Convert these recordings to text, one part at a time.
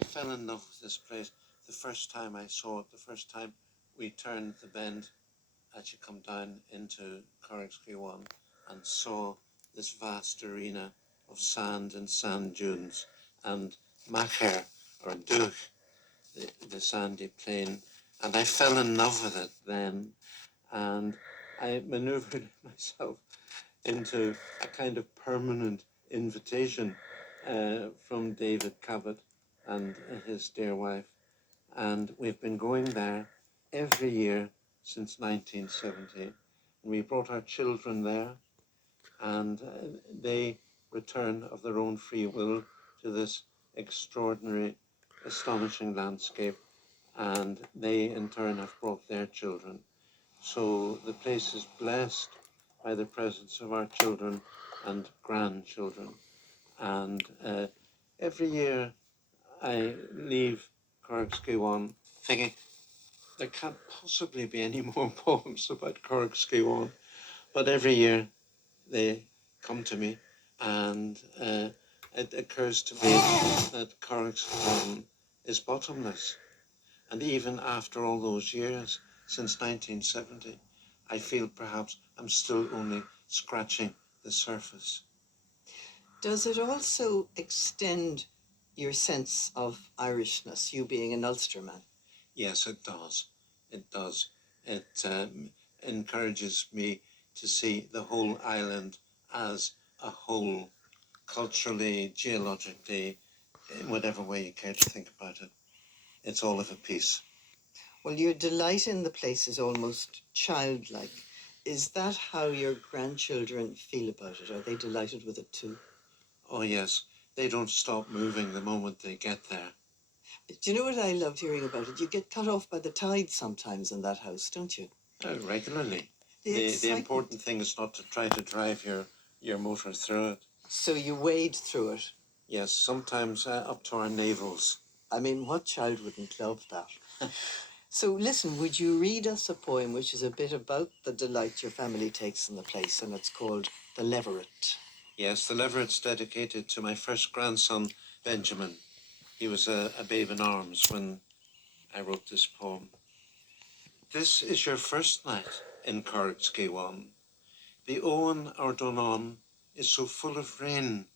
I fell in love with this place the first time I saw it, the first time we turned the bend as you come down into Corrigskeewan and saw this vast arena of sand and sand dunes and Machair or Dúch, the sandy plain, and I fell in love with it then, and I maneuvered myself into a kind of permanent invitation from David Cabot and his dear wife, and we've been going there every year since 1970. And we brought our children there, and they return of their own free will to this extraordinary, astonishing landscape, and they in turn have brought their children. So the place is blessed by the presence of our children and grandchildren. And every year I leave Corrigskeewan thinking there can't possibly be any more poems about Corrigskeewan, but every year they come to me, and it occurs to me that Corrigskeewan is bottomless. And even after all those years, since 1970, I feel perhaps I'm still only scratching the surface. Does it also extend your sense of Irishness, you being an Ulsterman? Yes, it does. It does. It encourages me to see the whole island as a whole, culturally, geologically, in whatever way you care to think about it. It's all of a piece. Well, your delight in the place is almost childlike. Is that how your grandchildren feel about it? Are they delighted with it too? Oh, yes. They don't stop moving the moment they get there. Do you know what I loved hearing about it? You get cut off by the tide sometimes in that house, don't you? Regularly. The important thing is not to try to drive your motor through it. So you wade through it? Yes, sometimes up to our navels. I mean, what child wouldn't love that? So listen, would you read us a poem which is a bit about the delight your family takes in the place, and it's called The Leveret? Yes, The Leveret's dedicated to my first grandson, Benjamin. He was a babe in arms when I wrote this poem. This is your first night in Corrigskeewan. The Owen or Dunon is so full of rain.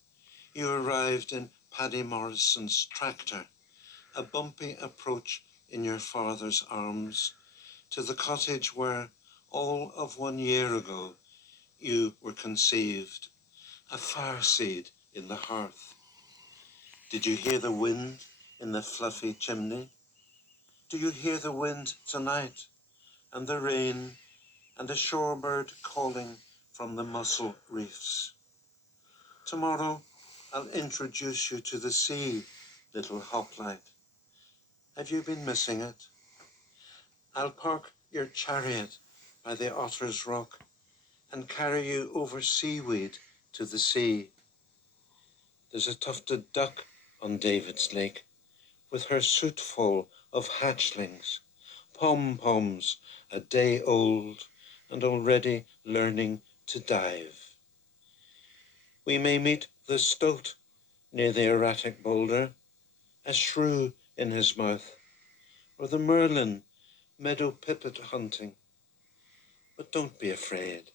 You arrived in Paddy Morrison's tractor, a bumpy approach in your father's arms, to the cottage where, all of 1 year ago, you were conceived, a fire seed in the hearth. Did you hear the wind in the fluffy chimney? Do you hear the wind tonight, and the rain, and a shorebird calling from the mussel reefs? Tomorrow I'll introduce you to the sea, little hoplite. Have you been missing it? I'll park your chariot by the Otter's Rock and carry you over seaweed to the sea. There's a tufted duck on David's Lake, with her suit full of hatchlings, pom-poms a day old and already learning to dive. We may meet the stoat near the erratic boulder, a shrew in his mouth, or the merlin meadow pipit hunting. But don't be afraid.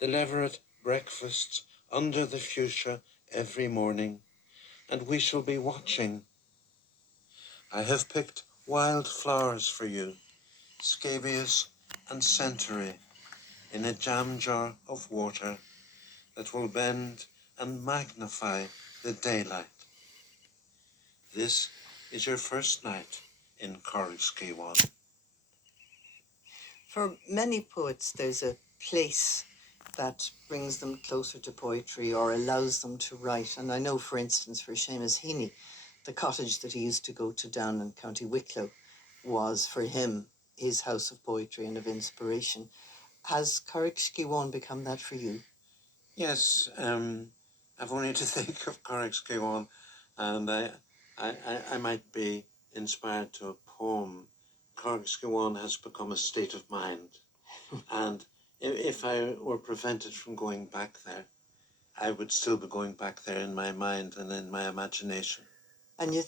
The Leveret breakfasts under the fuchsia every morning, and we shall be watching. I have picked wild flowers for you, scabious and centaury, in a jam jar of water that will bend and magnify the daylight. This is your first night in Corrigskeewan. For many poets, there's a place that brings them closer to poetry or allows them to write. And I know, for instance, for Seamus Heaney, the cottage that he used to go to down in County Wicklow was, for him, his house of poetry and of inspiration. Has Corrigskeewan become that for you? Yes, I've only to think of Corrigskeewan, and I might be inspired to a poem. Corrigskeewan has become a state of mind, and if I were prevented from going back there, I would still be going back there in my mind and in my imagination. And you